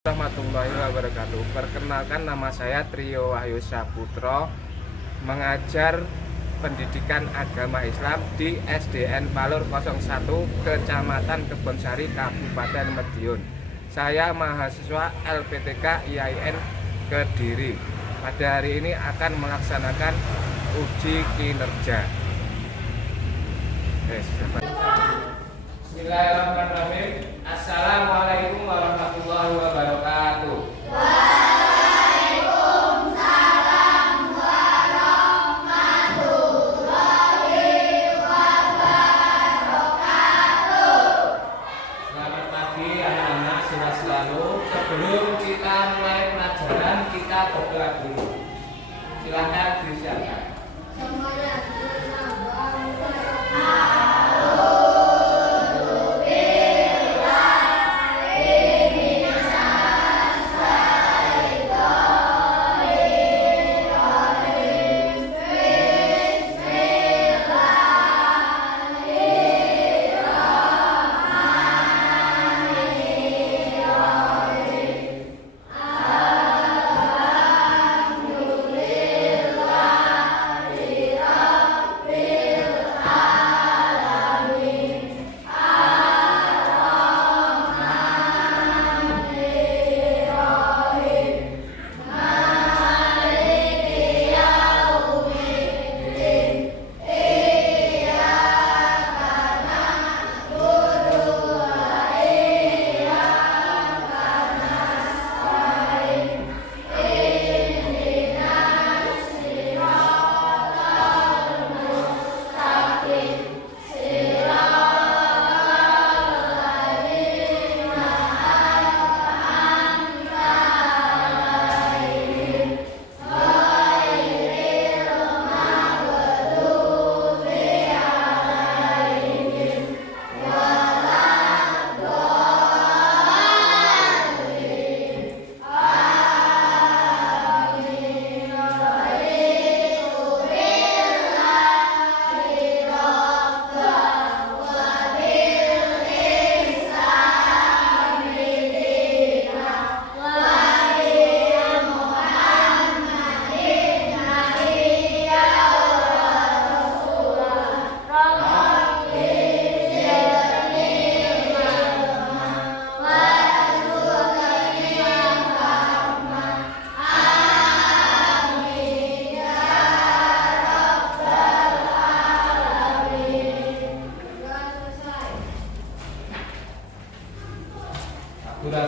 Warahmatullahi wabarakatuh. Perkenalkan, nama saya Trio Wahyu Saputro, mengajar pendidikan agama Islam di SDN Palur 01 Kecamatan Kebonsari Kabupaten Madiun. Saya mahasiswa LPTK IAIN Kediri. Pada hari ini akan melaksanakan uji kinerja. Bismillahirrahmanirrahim. Assalamualaikum warahmatullahi wabarakatuh. Waalaikumsalam warahmatullahi wabarakatuh. Selamat pagi anak-anak, sehat selalu. Sebelum kita mulai pelajaran, kita berdoa dulu. Silakan disiapkan.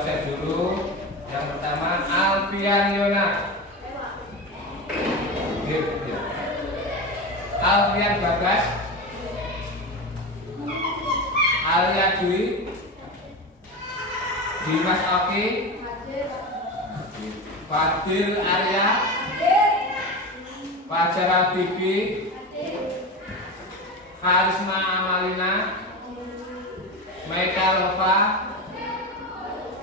Saya dulu. Yang pertama Alfian Yona. Alfian Bagas. Alia Dwi. Dimas Oki. Fadil Arya. Fajar Bibi. Harisma Amalina. Maika Lova.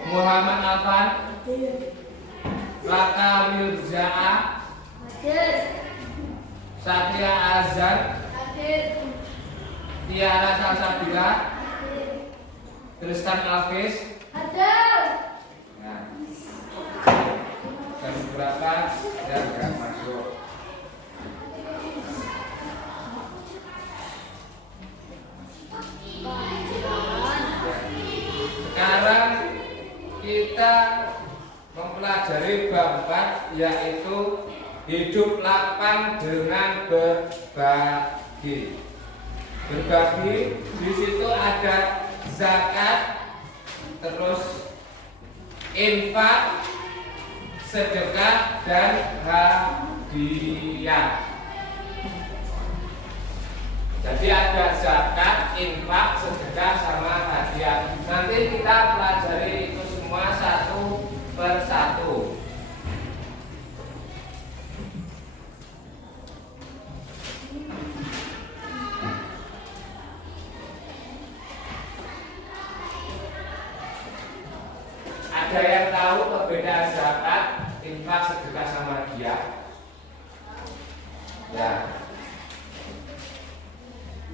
Muhammad Alfan. Laka Mirza'a. Satria Azhar. Tiara Salsabila. Tristan Alvis. Nah, dan beberapa dan gak masuk. Sekarang kita mempelajari bab 4, yaitu hidup lapang dengan berbagi. Berbagi di situ ada zakat, terus infak, sedekah, dan hadiah. Jadi ada zakat, infak, sedekah, sama hadiah. Nanti kita pelajari itu semua satu persatu. Ada yang tahu perbedaan zakat, infak, sedekah, sama hadiah? Ya.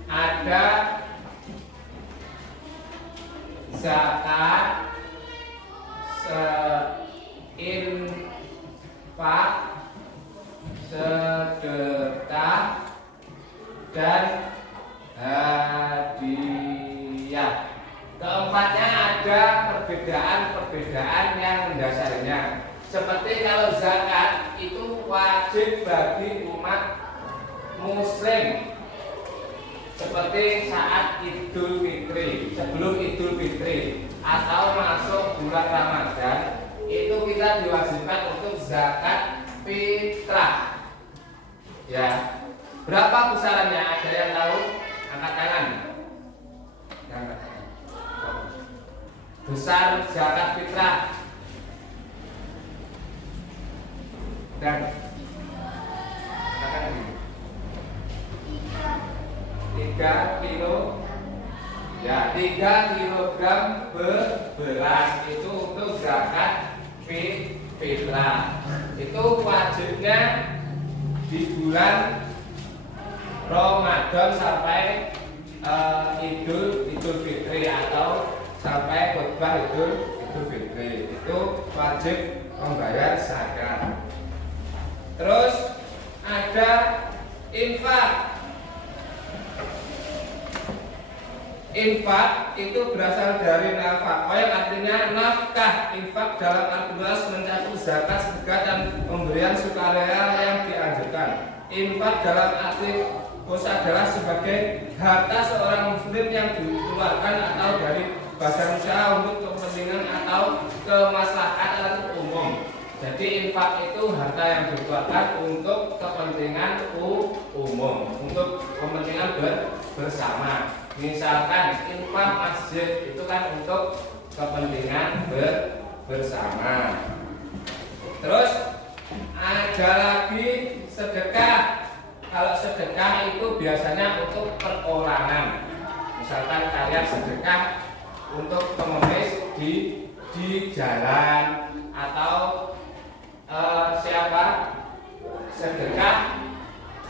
Ada zakat, infak, sedekah, dan hadiah. Keempatnya ada perbedaan-perbedaan yang mendasarinya. Seperti kalau zakat itu wajib bagi umat muslim. Seperti saat Idul Fitri, sebelum Idul Fitri atau masuk bulan Ramadan, itu kita diwajibkan untuk zakat fitrah. Ya. Berapa besarannya? Ada yang tahu? Angkat tangan. Besar zakat fitrah. Dan katakan 3 kilo, ya 3 kilogram beras itu untuk zakat fitrah. Itu wajibnya di bulan Ramadan sampai Idul Fitri atau sampai khutbah Idul Fitri. Itu wajib membayar zakat. Terus ada infak. Infak itu berasal dari nafkah, yang artinya nafkah. Infak dalam arti luas mencakup zakat, sedekah, dan pemberian sukarela yang dianjurkan. Infak dalam arti luas adalah sebagai harta seorang muslim yang dikeluarkan atau dari badan usaha untuk kepentingan atau kemaslahatan umum. Jadi infak itu harta yang dikeluarkan untuk kepentingan umum, untuk kepentingan bersama. Misalkan infak masjid itu kan untuk kepentingan bersama. Terus ada lagi sedekah. Kalau sedekah itu biasanya untuk perorangan. Misalkan kalian sedekah untuk pengemis di jalan, atau siapa sedekah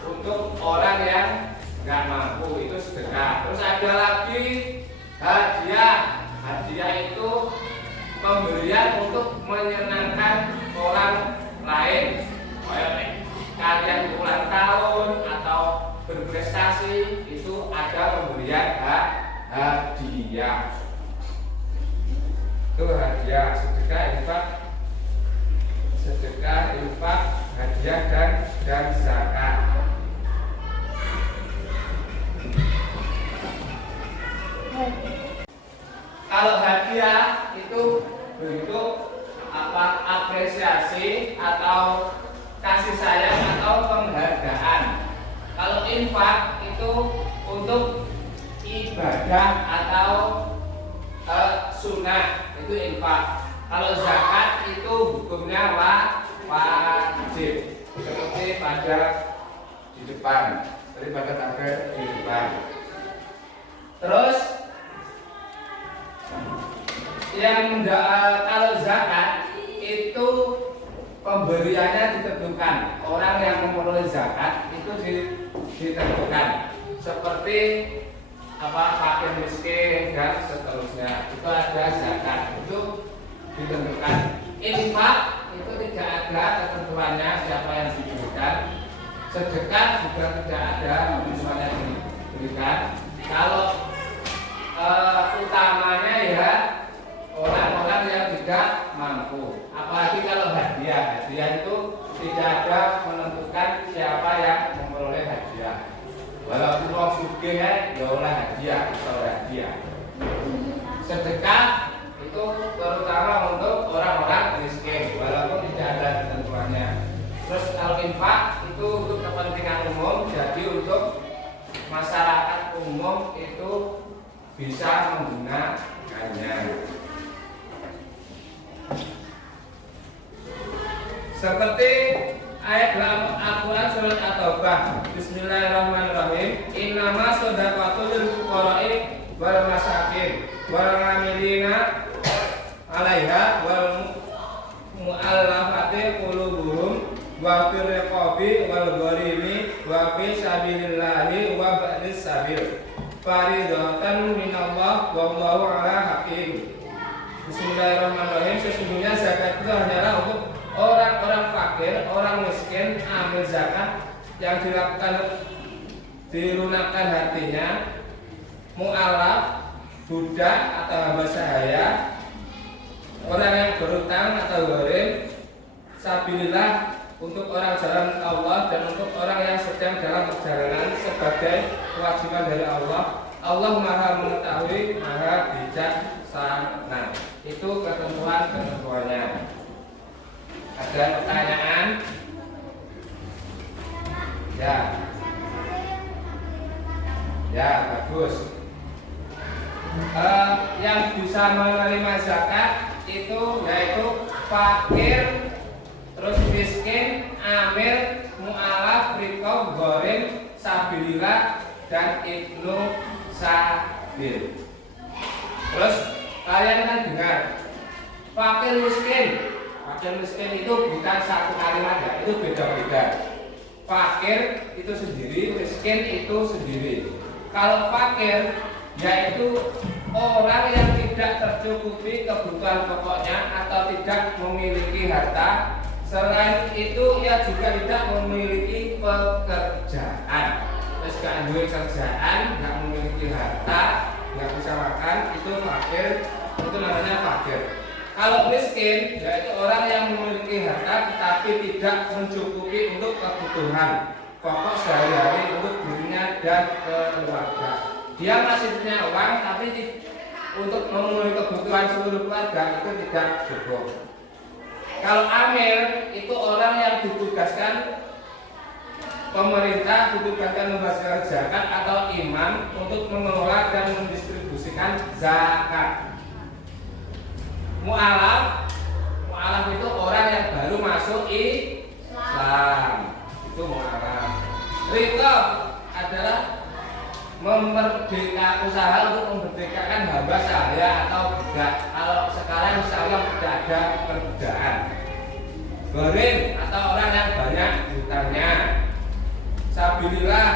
untuk orang yang nggak mampu, itu sedekah. Terus ada lagi hadiah. Hadiah itu pemberian untuk menyenangkan orang lain. Kayak kalian ulang tahun atau berprestasi, itu ada pemberian hadiah. Itu hadiah, sedekah, infak, hadiah, dan zakat. Kalau hadiah itu bentuk apresiasi atau kasih sayang atau penghargaan. Kalau infak itu untuk ibadah atau sunnah, itu infak. Kalau zakat itu hukumnya wajib, seperti pada di depan, daripada tabel di depan. Terus kalau zakat itu pemberiannya ditentukan. Orang yang memperoleh zakat itu ditentukan. Seperti fakir miskin dan seterusnya. Itu ada zakat, itu ditentukan. Infak itu tidak ada ketentuannya siapa yang diberikan. Sedekah juga tidak ada ketentuannya diberikan. Kalau utamanya ya orang-orang yang tidak mampu. Apalagi kalau hadiah itu tidak ada menentukan siapa yang memperoleh hadiah. Walaupun orang sugih ya oleh hadiah atau hadiah. Sedekah itu terutama untuk orang-orang miskin, walaupun tidak ada ketentuannya. Terus kalau infak itu untuk kepentingan umum, jadi untuk masyarakat umum itu bisa menggunakannya. Seperti ayat dalam Al-Quran surat At-Taubah, Bismillahirrahmanirrahim. Innama shadaqatul lil fuqara'i wal masakin wal 'amilina 'alaiha wal mu'allafati qulubuhum wa fir riqabi wal gharimi wa fi sabilillahi wa ba'dis sabil faridatan minallah wallahu 'ala hakim. Bismillahirrahmanirrahim. Sesungguhnya zakat itu hanyalah untuk orang-orang fakir, orang miskin, amil zakat yang dilunakkan hatinya, mu'alaf, budak atau hamba sahaya, orang yang berutang atau gharim, sabilillah untuk orang jalan Allah dan untuk orang yang sedang dalam perjalanan sebagai kewajiban dari Allah. Allah Maha mengetahui, Maha bijaksana. Itu ketentuannya. Ada pertanyaan? Ya, bagus. Yang bisa menerima zakat itu yaitu fakir, terus miskin, amil, mu'alaf, riqab, gharim, sabilillah dan ibnu sabil. Terus kalian kan dengar fakir miskin itu bukan satu kalimat ya, itu beda-beda. Fakir itu sendiri, miskin itu sendiri. Kalau fakir yaitu orang yang tidak tercukupi kebutuhan pokoknya atau tidak memiliki harta. Selain itu ia juga tidak memiliki pekerjaan. Terus gak duit kerjaan, gak memiliki harta, gak bisa makan, itu fakir, itu namanya fakir. Kalau miskin yaitu orang yang memiliki harta tetapi tidak mencukupi untuk kebutuhan pokok sehari-hari untuk dirinya dan keluarga. Dia masih punya uang tapi untuk memenuhi kebutuhan seluruh keluarga itu tidak cukup. Kalau amil itu orang yang ditugaskan pemerintah, ditugaskan membayar zakat atau imam untuk mengelola dan mendistribusikan zakat. Mu'alaf itu orang yang baru masuk Islam. Itu mu'alaf. Riqab adalah usaha untuk memerdekakan hamba sahaya atau budak. Kalau sekarang insya Allah tidak ada perbudakan. Gharim atau orang yang banyak hutangnya. Sabilillah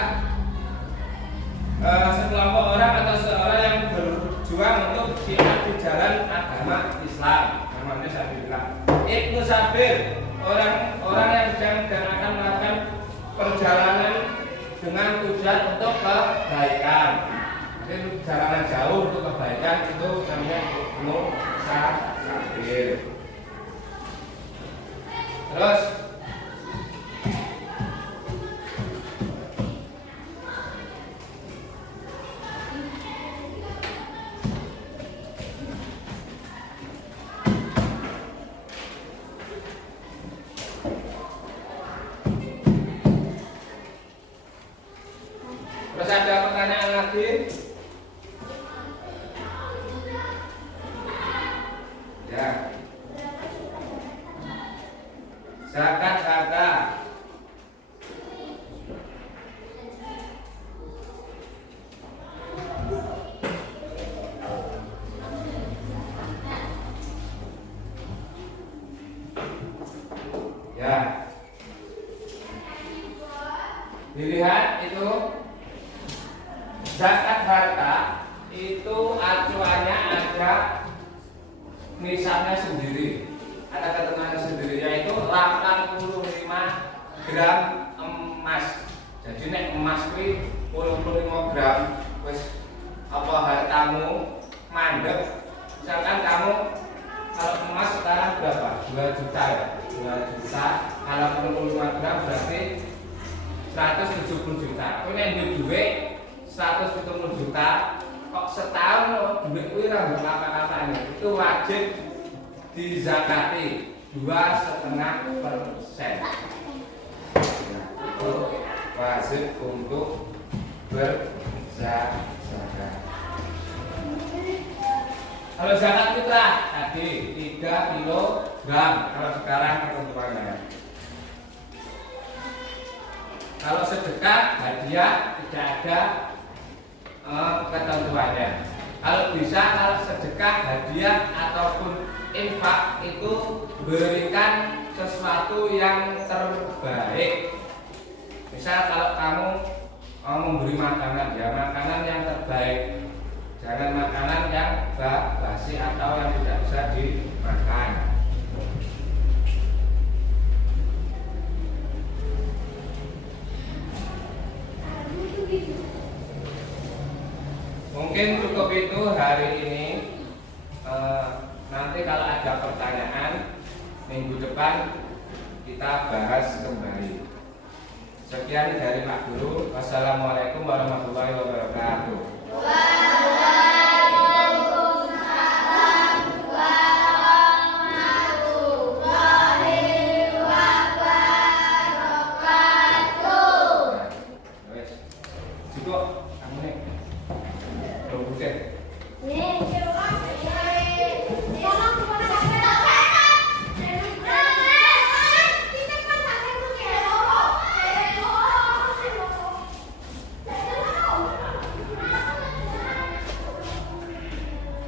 sekelompok orang atau seorang yang berjuang untuk jihad di jalan agama Islam, namanya sabilillah. Ibnu sabil orang yang sedang dan akan melakukan perjalanan dengan tujuan untuk kebaikan. Jadi perjalanan jauh untuk kebaikan itu namanya ibnu sabil. Terus ada pertanyaan lagi? Ya. Zakat harta. Ya. Dilihat itu zakat harta itu acuannya ada nisabnya sendiri, ada ketentuannya sendiri, yaitu 85 gram emas. Jadi nek emas kuwi 85 gram, wis apa hartamu mandek. Misalkan kamu kalau emas sekarang berapa? 2 juta ya, 2 juta. Kalau 85 gram berarti 170 juta. Kowe nek duit 170 juta, kok setahun duit kuwi ra mbok apa-apane. Itu wajib dizakati 2,5%. Itu wajib untuk berzakat. Kalau zakat fitrah tadi 3 kilogram, kalau sekarang ketentuannya. Kalau sedekah hadiah tidak ada ketentuannya. Kalau bisa, kalau sedekah hadiah ataupun infak itu berikan sesuatu yang terbaik. Misal kalau kamu memberi makanan, ya makanan yang terbaik. Jangan makanan yang basi atau yang tidak bisa dimakan. Mungkin cukup itu hari ini. Nanti kalau ada pertanyaan minggu depan kita bahas kembali. Sekian dari Pak Guru. Wassalamualaikum warahmatullahi wabarakatuh.